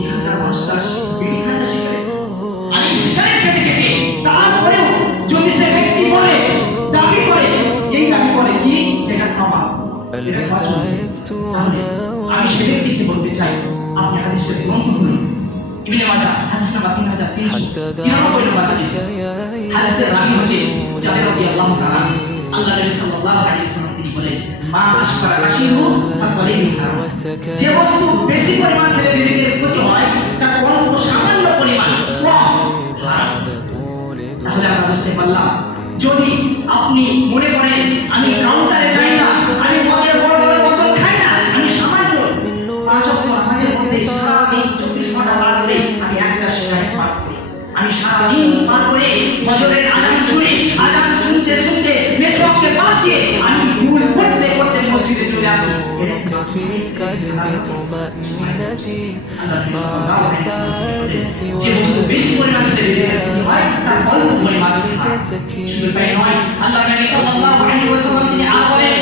এখানকার মানুষরা বিড়ি খায় না সিগারেট, আমি সিগারেট খেতে খেতে তারপরেও যদি সে ব্যক্তি বলে দাবি করে এই দাবি করে কি যেটা খাওয়া এটা খাওয়া চলবে, তাহলে আমি সে ব্যক্তিকে বলতে চাই আপনি হাদিসের গ্রন্থ খুলুন। ইবনে মাজাহ হাদিস নাম্বার 3393 নম্বর হাদিস। হাদিসের রাবি হচ্ছে জাবের রাদিয়াল্লাহু তাআলা। আল্লাহ নবী সাল্লাল্লাহু আলাইহি ওয়াসাল্লাম তিনি বলেন মা আশকারা কাশিহু ফাকালিহি হারাম। যে বস্তু বেশি পরিমাণ খেলে বিবেকের ক্ষতি হয় তার অল্প সামান্য পরিমাণ কম হারাম। তাহলে আমরা বুঝতে পারলাম যদি আপনি মনে করেন আমি কাউন্টারে যাই না, আমি মদের বড় বড় বোতল খাই না, আমি সামান্য 5 ওয়াক্ত নামাজের মধ্যে সারাদিন 24 ঘন্টা পার করে আমি একটা সিগারেট পান করি, আমি সারাদিন পার করে ফজরের আযান শুনি, আযান শুনতে শুনতে মেশওয়াককে বাদ দিয়ে আমি ভুল করতে করতে মসজিদে চলে আসি। যে বস্তু বেশি পরিমাণে হয় তার অল্প পরিমাণে শুধু তাই নয়, আল্লাহ নবী সাল্লাল্লাহু আলাইহি ওয়াসাল্লাম তিনি আরো বলেন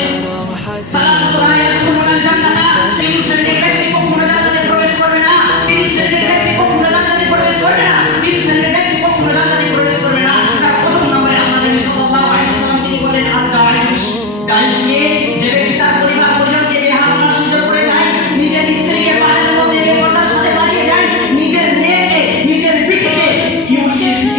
সালাসাতু লা ইয়াদখুলুনাল জান্নাতা, তিন শ্রেণীর ব্যক্তি কখনো জান্নাতে প্রবেশ করবে না, তিন শ্রেণীর ব্যক্তি কখনো জান্নাতে প্রবেশ করবে না, তিন শ্রেণীর ব্যক্তি কখনো জান্নাতে প্রবেশ করবে না। তার প্রথম নম্বরে আল্লাহ নবী সাল্লাল্লাহু আলাইহি ওয়াসাল্লাম তিনি বলেন আল-দাইস, দাইসকে যে ব্যক্তি তার পরিবার পরিজনকে বেহায়ার সুযোগ করে দেয়, নিজের স্ত্রীকে বাড়ির মধ্যে বেপরদার সাথে বাড়িয়ে দেয়, নিজের মেয়েকে নিজের পিঠে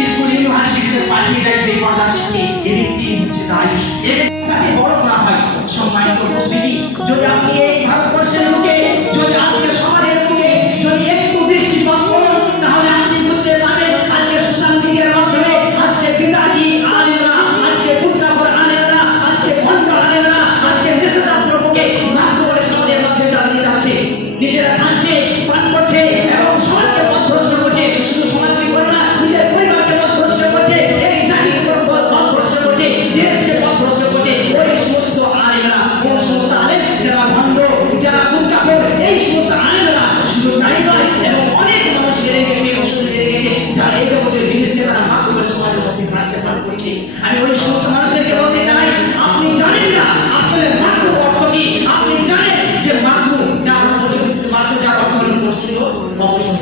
স্কুল ইউনিভার্সিটিতে পাঠিয়ে দেয় বেপরদার সাথে, এই ব্যক্তি হচ্ছে দাইস। এই ব্যক্তিকে বড় করা হয়। সম্মানিত উপস্থিতি, যদি আপনি এই ভারতবর্ষের লোকে যদি আজকে সমাজের লোকে যদি একটু দৃষ্টিপাত করুন তাহলে আপনি বুঝতে পারবেন আজকে সোশ্যাল মিডিয়ার মাধ্যমে আজকে বিদাতি আলেমরা, আজকে গুন্ডাখোর আলেমরা, আজকে ভণ্ড আলেমরা, আজকে নিষেধাজ্ঞা দ্রব্যকে মাত্র করে সমাজের মধ্যে চালিয়ে যাচ্ছে, নিজেরা খাচ্ছে পান করছে এবং সমাজকে পথভ্রষ্ট করছে। শুধু সমাজকে করে না, নিজের পরিবারকে পথভ্রষ্ট করছে, এই জাতিকে পথভ্রষ্ট করছে, দেশকে পথভ্রষ্ট করছে। ওই সমস্ত আলেমরা, কোন সমস্ত আলেম যারা ভণ্ড, যারা গুন্ডাখোর, এই সমস্ত আলেমরা শুধু তাই নয় এবং অনেক মানুষ বেড়ে গেছে, ওষুধ বেড়ে গেছে, যারা এই জগতের জিনিসকে তারা মাত্র করে সমাজের মধ্যে কাজে পালন করছে। আমি ওই সমস্ত মানুষদেরকে বলতে চাই আপনি জানেন না আসলে মাকরু অর্থ কি, আপনি জানেন যে মাকরু যার অর্থ হলো বস্তুত অপছন্দ।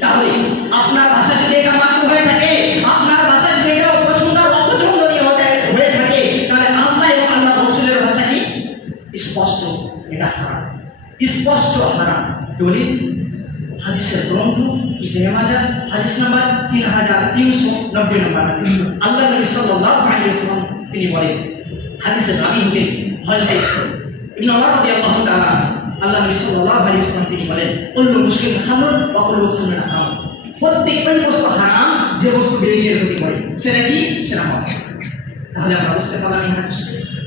তাহলে আপনার ভাষা যদি এটা মাকরু হয়ে থাকে, আপনার ভাষা যদি এটা অপছন্দনীয় হয়ে থাকে, তাহলে আল্লাহ এবং আল্লাহ রাসূলের ভাষা কি স্পষ্ট এটা হারাম, স্পষ্ট হারাম। দলিল হাদিসের গ্রন্থ ইবনে মাজাহ হাদিস নাম্বার 3390 নম্বর হাদিস। আল্লাহ নবী সাল্লাল্লাহু আলাইহি ওয়াসাল্লাম তিনি বলেন হাদিসের রাবি হচ্ছে হযরত ইবনে ওমর রাদিয়াল্লাহু তাআলা, আল্লাহ নবী সাল্লাল্লাহু আলাইহি ওয়াসাল্লাম তিনি বলেন কুল্লু মুশকিল খামর ওয়া কুল্লু খামরিন হারাম। প্রত্যেক ওই বস্তু হারাম যে বস্তু বিবেকের ক্ষতি করে, সেটা কি? সেটা মদ। তাহলে আমরা বুঝতে পারলাম এই হাদিস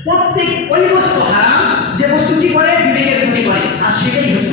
প্রত্যেক ওই বস্তু হারাম যে বস্তু কি করে বিবেকের ক্ষতি করে, আর সেটাই হচ্ছে